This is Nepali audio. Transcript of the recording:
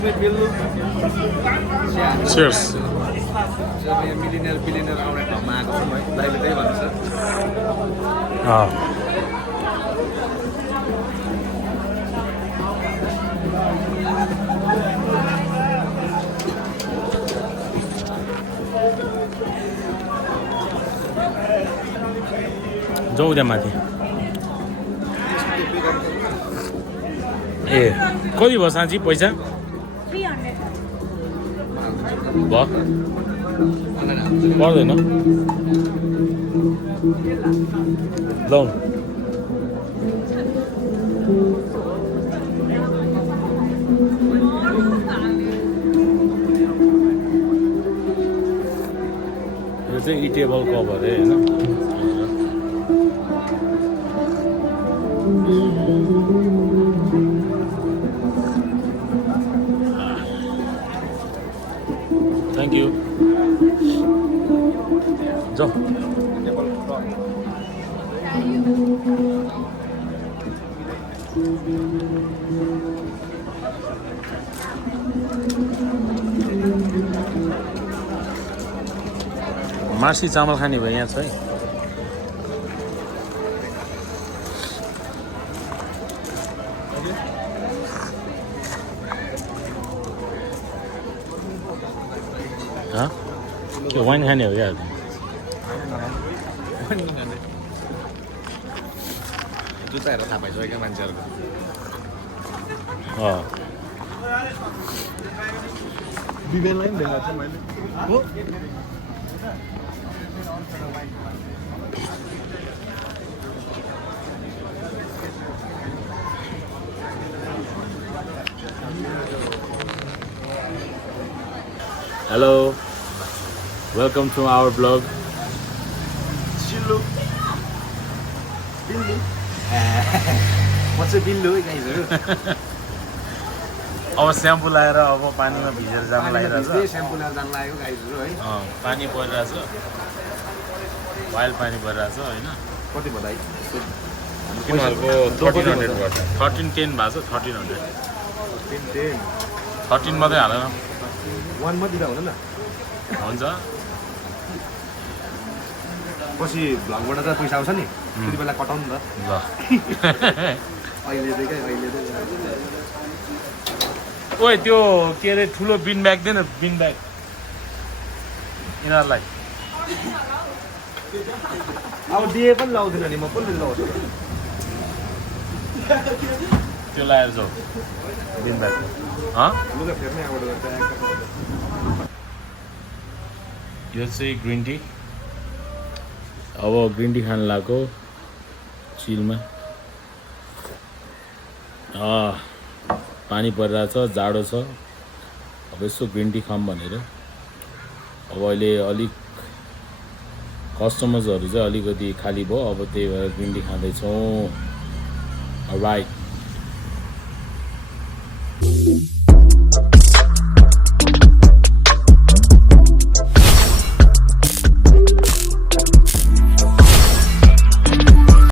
Smith Mill. Cheers. जब यो मिलिनियर आउने ठाउँमा आएको छौँ है दाइले त्यही भन्छ जाउँ त्यहाँ माथि ए कति भयो साँच्ची पैसा 300 भयो पर्दैन लौ यो चाहिँ इटेबल कप अरे होइन थ्याङ्क यू जाऊ मार्सी चामल खाने भयो यहाँ छ है त्यो वाइन खाने हो क्या जुत्ता हेरेर थाहा पाइसक्यो क्या मान्छेहरूको विवेकलाई पनि देखाएको छ मैले हो Hello, welcome to our vlog. चिल्लो बिल्लु म चाहिँ बिल्लु है गाइजहरू अब स्याम्पू लगाएर अब पानीमा भिजेर जानु लागिरहेछ स्याम्पू लगाएर जानु लागेको गाइजहरू है पानी परिरहेछ वाइल्ड पानी परिरहेछ होइन कति भयो तिमीहरूको 1300 गर्छ 1310 भएको छ 1300 13 मात्रै हाल न वान मात्रै दिँदा हुँदैन हुन्छ पछि भ्लगबाट चाहिँ पैसा आउँछ नि त्यति बेला कटाउनु नि त ल अहिले चाहिँ क्या अहिले चाहिँ ओइ त्यो के अरे ठुलो बिन ब्याग दिएन बिन ब्याग यिनीहरूलाई अब दिए पनि लाउँदैन नि म कसले लाउँछु त्यो लगाएर जाऊ बिन ब्याग लुगा फेर्ने यहाँबाट यो चाहिँ ग्रिन टी अब ग्रिन टी खान लाग्यो चिलमा पानी परिरहेछ जाडो छ अब यसो ग्रिन टी खाऊँ भनेर अब अहिले अलिक कस्टमर्सहरू चाहिँ अलिकति खाली भयो अब त्यही भएर ग्रिन टी खाँदैछौँ राइट